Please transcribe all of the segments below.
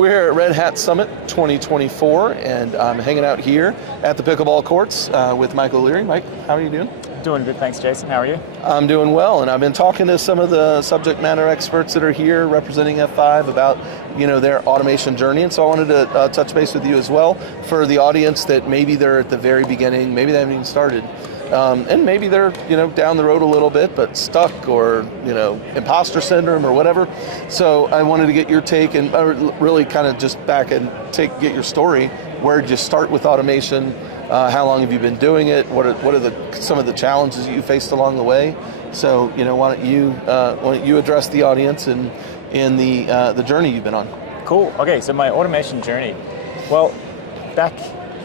We're here at Red Hat Summit 2024, and I'm hanging out here at the pickleball courts with Mike O'Leary. Mike, how are you doing? Doing good, thanks, Jason. How are you? I'm doing well, and I've been talking to some of the subject matter experts that are here representing F5 about, their automation journey, and so I wanted to touch base with you as well for the audience that maybe they're at the very beginning, maybe they haven't even started, and maybe they're, down the road a little bit, but stuck or, imposter syndrome or whatever. So I wanted to get your take and really kind of just back and get your story. Where did you start with automation? How long have you been doing it? What are some of the challenges that you faced along the way? So, why don't you address the audience and the journey you've been on? Cool. Okay, so my automation journey. Well, back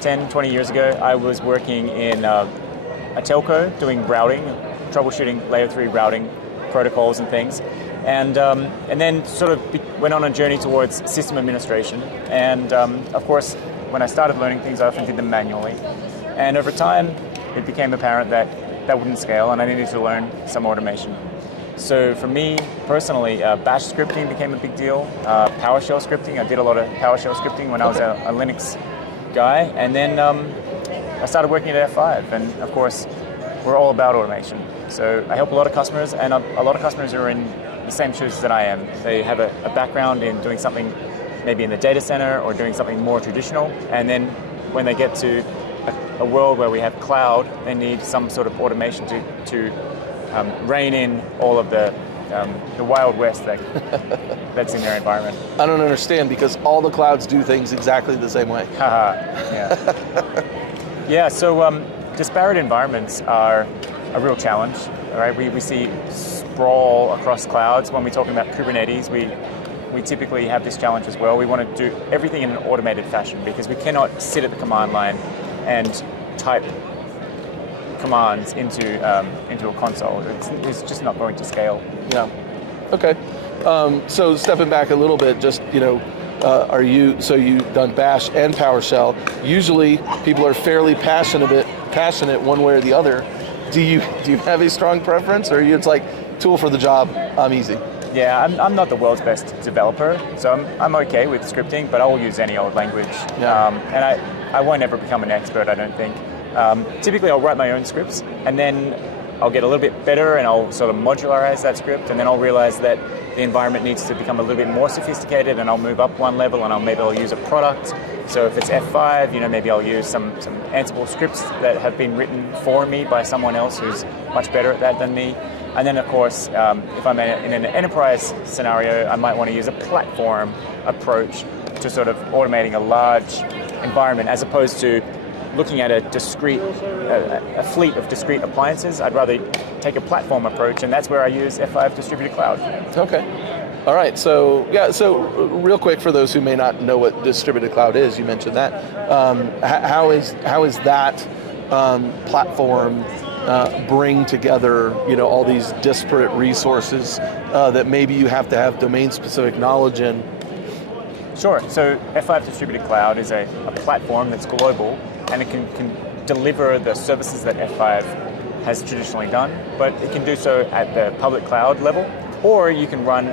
10, 20 years ago, I was working in a telco doing routing, troubleshooting layer 3 routing protocols and things. And then sort of went on a journey towards system administration. And of course, when I started learning things, I often did them manually. And over time, it became apparent that that wouldn't scale and I needed to learn some automation. So for me, personally, bash scripting became a big deal. PowerShell scripting, I did a lot of PowerShell scripting when I was a Linux guy. And then I started working at F5. And of course, we're all about automation. So I help a lot of customers, and a lot of customers are in the same shoes that I am. They have a background in doing something maybe in the data center or doing something more traditional, and then when they get to a world where we have cloud, they need some sort of automation to rein in all of the Wild West that's in their environment. I don't understand, because all the clouds do things exactly the same way. Yeah, so disparate environments are a real challenge. All right, we see sprawl across clouds. When we're talking about Kubernetes, we typically have this challenge as well. We want to do everything in an automated fashion because we cannot sit at the command line and type commands into a console. It's just not going to scale. Yeah. Okay. So stepping back a little bit, just you've done Bash and PowerShell. Usually, people are fairly passionate one way or the other. Do you have a strong preference, or it's like tool for the job? I'm easy. Yeah, I'm not the world's best developer, so I'm okay with scripting, but I will use any old language. Yeah. And I won't ever become an expert, I don't think. Typically, I'll write my own scripts, and then I'll get a little bit better, and I'll sort of modularize that script, and then I'll realize that the environment needs to become a little bit more sophisticated, and I'll move up one level, and maybe I'll use a product. So if it's F5, maybe I'll use some Ansible scripts that have been written for me by someone else who's much better at that than me. And then, of course, if I'm in an enterprise scenario, I might want to use a platform approach to sort of automating a large environment as opposed to looking at a fleet of discrete appliances. I'd rather take a platform approach, and that's where I use F5 Distributed Cloud. Okay. All right. So real quick, for those who may not know what distributed cloud is, you mentioned that. How is that platform bring together, all these disparate resources that maybe you have to have domain-specific knowledge in? Sure. So F5 Distributed Cloud is a platform that's global, and it can deliver the services that F5 has traditionally done, but it can do so at the public cloud level, or you can run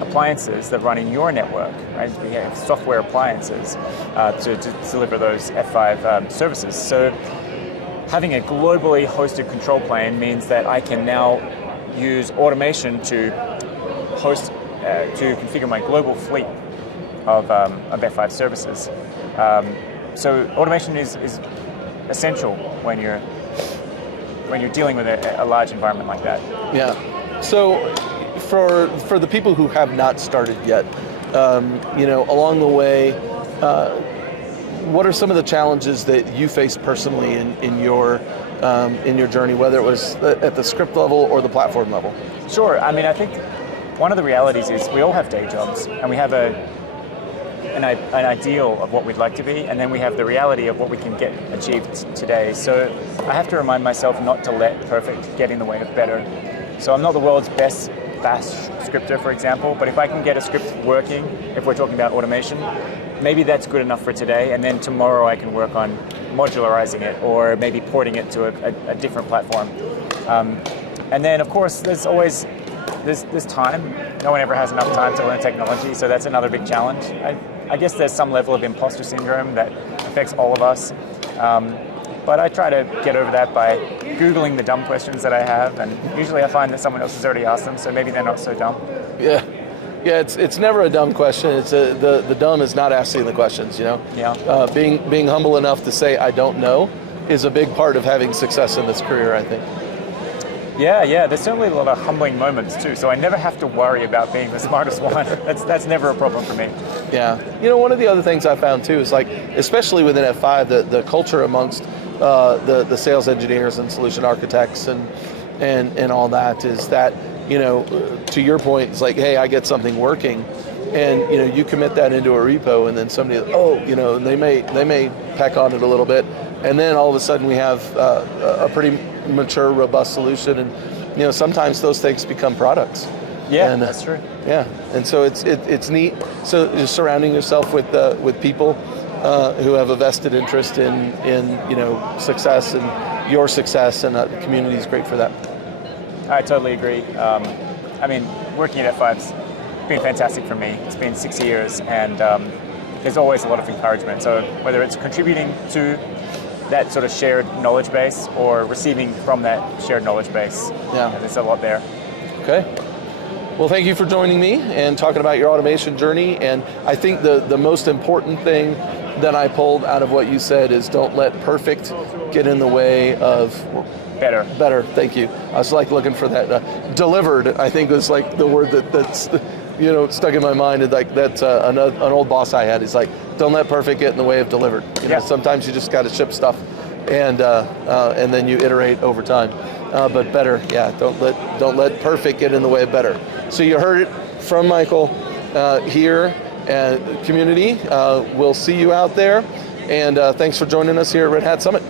appliances that run in your network, right? We have software appliances to deliver those F5 services. So having a globally hosted control plane means that I can now use automation to configure my global fleet of F5 services. So automation is essential when you're dealing with a large environment like that. Yeah. So for the people who have not started yet, along the way, what are some of the challenges that you faced personally in your journey, whether it was at the script level or the platform level? Sure. I mean, I think one of the realities is we all have day jobs, and we have an ideal of what we'd like to be, and then we have the reality of what we can get achieved today. So I have to remind myself not to let perfect get in the way of better. So I'm not the world's best Bash scripter, for example, but if I can get a script working, if we're talking about automation, maybe that's good enough for today, and then tomorrow I can work on modularizing it or maybe porting it to a different platform. And then, of course, there's always there's time. No one ever has enough time to learn technology, so that's another big challenge. I guess there's some level of imposter syndrome that affects all of us. But I try to get over that by Googling the dumb questions that I have, and usually I find that someone else has already asked them, so maybe they're not so dumb. Yeah, it's never a dumb question. It's the dumb is not asking the questions, you know? Yeah. Being humble enough to say, I don't know, is a big part of having success in this career, I think. Yeah, there's certainly a lot of humbling moments too, so I never have to worry about being the smartest one. That's never a problem for me. Yeah, you know, one of the other things I found too is like, especially within F5, the culture amongst the sales engineers and solution architects and all that is that, you know, to your point, it's like, hey, I get something working, and you know, you commit that into a repo, and then somebody, you know, they may peck on it a little bit, and then all of a sudden we have a pretty mature, robust solution, and you know, sometimes those things become products. Yeah, and, that's true. Yeah, and so it's neat. So just surrounding yourself with people who have a vested interest in you know, success and your success, and the community is great for that. I totally agree. I mean, working at F5's been fantastic for me. It's been 6 years, and there's always a lot of encouragement. So whether it's contributing to that sort of shared knowledge base or receiving from that shared knowledge base, there's a lot there. Okay. Well, thank you for joining me and talking about your automation journey. And I think the most important thing that I pulled out of what you said is don't let perfect get in the way of better. Thank you. I was like looking for that. Delivered, I think, was like the word that's you know, stuck in my mind. And like that's an old boss I had. He's like, don't let perfect get in the way of delivered. You know, sometimes you just got to ship stuff, and then you iterate over time. But better, don't let perfect get in the way of better. So you heard it from Michael here at Community. We'll see you out there, and thanks for joining us here at Red Hat Summit.